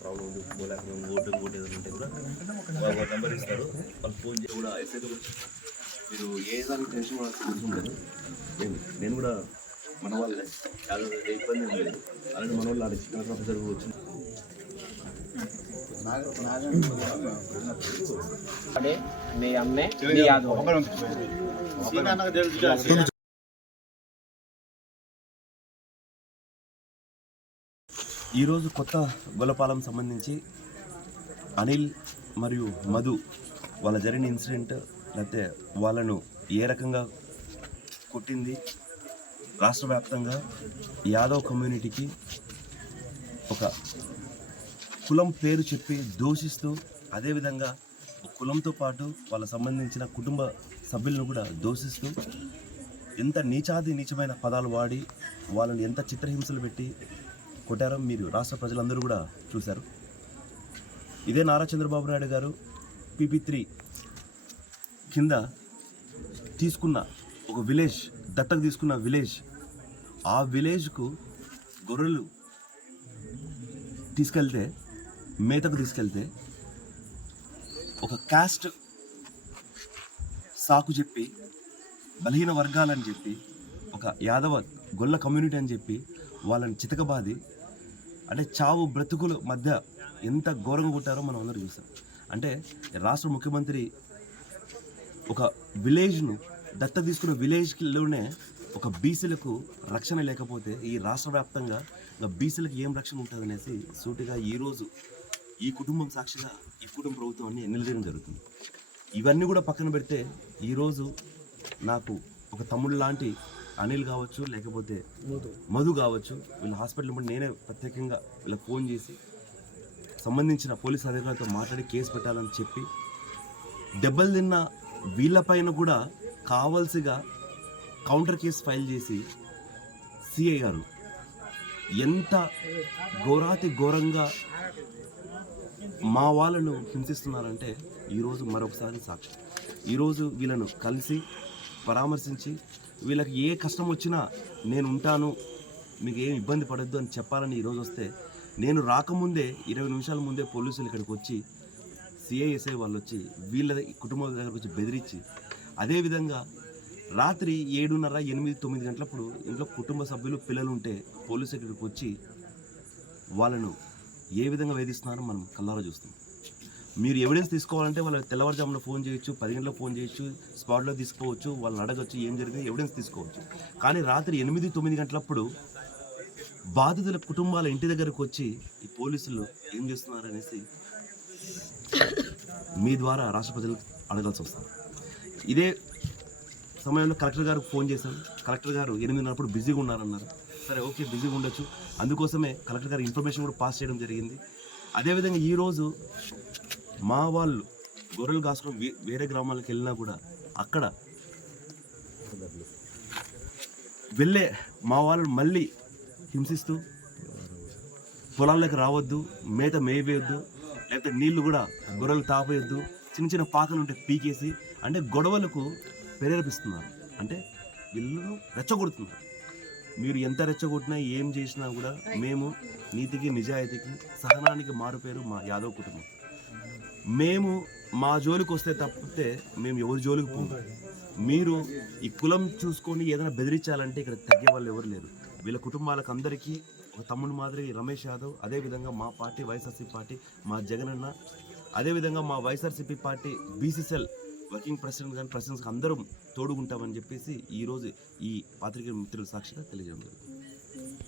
Problem ఉంది vote ఏదైనా ఉంటే కూడా నెంబర్ ఇస్తారు, వాళ్ళు ఫోన్ చేసి కూడా ఎస్ఐతో మీరు ఏ దానికి టెన్షన్ ఉండదు. నేను కూడా మన వాళ్ళే ఇబ్బంది ఏం లేదు. అలాంటి మన వాళ్ళు ఆడ చికెన్ ప్రొఫెసర్ వచ్చింది. ఈరోజు కొత్త గొల్లపాలెం సంబంధించి అనిల్ మరియు మధు వాళ్ళ జరిగిన ఇన్సిడెంట్, లేకపోతే వాళ్ళను ఏ రకంగా కొట్టింది, రాష్ట్ర వ్యాప్తంగా యాదవ్ కమ్యూనిటీకి ఒక కులం పేరు చెప్పి దూషిస్తూ, అదేవిధంగా కులంతో పాటు వాళ్ళకు సంబంధించిన కుటుంబ సభ్యులను కూడా దూషిస్తూ ఎంత నీచమైన పదాలు వాడి వాళ్ళని ఎంత చిత్రహింసలు పెట్టి కొట్టారో మీరు రాష్ట్ర ప్రజలందరూ కూడా చూశారు. ఇదే నారా చంద్రబాబు నాయుడు గారు PP3 కింద తీసుకున్న ఒక విలేజ్, దత్తకు తీసుకున్న విలేజ్, ఆ విలేజ్కు గొర్రెలు తీసుకెళ్తే, మేతకు తీసుకెళ్తే ఒక కాస్ట్ సాకు చెప్పి, బలహీన వర్గాలని చెప్పి, ఒక యాదవ గొల్ల కమ్యూనిటీ అని చెప్పి వాళ్ళని చితకబాది, అంటే చావు బ్రతుకుల మధ్య ఎంత ఘోరంగా కొట్టారో మనం అందరూ చూసాం. అంటే రాష్ట్ర ముఖ్యమంత్రి ఒక విలేజ్ను దత్తత తీసుకున్న విలేజ్లోనే ఒక బీసీలకు రక్షణ లేకపోతే ఈ రాష్ట్ర వ్యాప్తంగా ఇంకా బీసీలకు ఏం రక్షణ ఉంటుంది అనేసి సూటిగా ఈరోజు ఈ కుటుంబం సాక్షిగా ఈ కుటుంబ ప్రభుత్వాన్ని నిలదీయడం జరుగుతుంది. ఇవన్నీ కూడా పక్కన పెడితే ఈరోజు నాకు ఒక తమ్ముడు లాంటి అనిల్ కావచ్చు, లేకపోతే మధు కావచ్చు, వీళ్ళ హాస్పిటల్ కూడా నేనే ప్రత్యేకంగా వీళ్ళకి ఫోన్ చేసి సంబంధించిన పోలీసు అధికారులతో మాట్లాడి కేసు పెట్టాలని చెప్పి, దెబ్బలు తిన్న వీళ్ళపైన కూడా కావాల్సిగా కౌంటర్ కేసు ఫైల్ చేసి సిఐ గారు ఎంత ఘోరాతి ఘోరంగా మా వాళ్ళను హింసిస్తున్నారంటే ఈరోజు మరొకసారి సాక్షి. ఈరోజు వీళ్ళను కలిసి పరామర్శించి వీళ్ళకి ఏ కష్టం వచ్చినా నేను ఉంటాను, మీకు ఏం ఇబ్బంది పడద్దు అని చెప్పాలని ఈరోజు వస్తే, నేను రాకముందే 20 నిమిషాల ముందే పోలీసులు ఇక్కడికి వచ్చి సిఐఎస్ఐ వాళ్ళు వచ్చి వీళ్ళ కుటుంబం దగ్గరకు వచ్చి బెదిరించి, అదేవిధంగా రాత్రి 7:30, 8, 9 గంటలప్పుడు ఇంట్లో కుటుంబ సభ్యులు పిల్లలు ఉంటే పోలీసు ఇక్కడికి వచ్చి వాళ్ళను ఏ విధంగా వేధిస్తున్నారో మనం కళ్ళారా చూస్తాం. మీరు ఎవిడెన్స్ తీసుకోవాలంటే వాళ్ళ తెల్లవారుజామున ఫోన్ చేయొచ్చు, 10 గంటలకు ఫోన్ చేయొచ్చు, స్పాట్లో తీసుకోవచ్చు, వాళ్ళని అడగచ్చు, ఏం జరిగింది ఎవిడెన్స్ తీసుకోవచ్చు. కానీ రాత్రి 8, 9 గంటలప్పుడు బాధితుల కుటుంబాల ఇంటి దగ్గరకు వచ్చి ఈ పోలీసులు ఏం చేస్తున్నారు అనేసి మీ ద్వారా రాష్ట్ర ప్రజలకు అడగాల్సి వస్తుంది. ఇదే సమయంలో కలెక్టర్ గారికి ఫోన్ చేశాను. కలెక్టర్ గారు 8:30 బిజీగా ఉన్నారన్నారు. సరే, ఓకే, బిజీగా ఉండొచ్చు, అందుకోసమే కలెక్టర్ గారు ఇన్ఫర్మేషన్ కూడా పాస్ చేయడం జరిగింది. అదేవిధంగా ఈరోజు మా వాళ్ళు గొర్రెలు కాసుకొని వేరే గ్రామాలకు వెళ్ళినా కూడా అక్కడ వెళ్ళే మా వాళ్ళు మళ్ళీ హింసిస్తూ పొలాల్లోకి రావద్దు, మేత మేయవేయద్దు, లేకపోతే నీళ్లు కూడా గొర్రెలు తాపేయద్దు, చిన్న చిన్న పాకలు ఉంటే పీకేసి, అంటే గొడవలకు ప్రేరేపిస్తున్నారు, అంటే వీళ్ళు రెచ్చగొడుతున్నారు. మీరు ఎంత రెచ్చగొట్టినా ఏం చేసినా కూడా మేము నీతికి నిజాయితీకి సహనానికి మారుపేరు మా యాదవ్ కుటుంబం. మేము మా జోలికి వస్తే తప్పితే మేము ఎవరి జోలికి పోము. మీరు ఈ కులం చూసుకొని ఏదైనా బెదిరించాలంటే ఇక్కడ తగ్గే వాళ్ళు ఎవరు లేరు. వీళ్ళ కుటుంబాలకు అందరికీ ఒక తమ్ముడు మాదిరి రమేష్ యాదవ్, అదేవిధంగా మా పార్టీ వైఎస్ఆర్సీపీ పార్టీ మా జగనన్న, అదేవిధంగా మా YSRCP party BCCL working president కానీ ప్రెసిడెంట్స్కి అందరం తోడుగుంటామని చెప్పేసి ఈరోజు ఈ పాత్రికేయ మిత్రుల సాక్షిగా తెలియజేయడం జరుగుతుంది.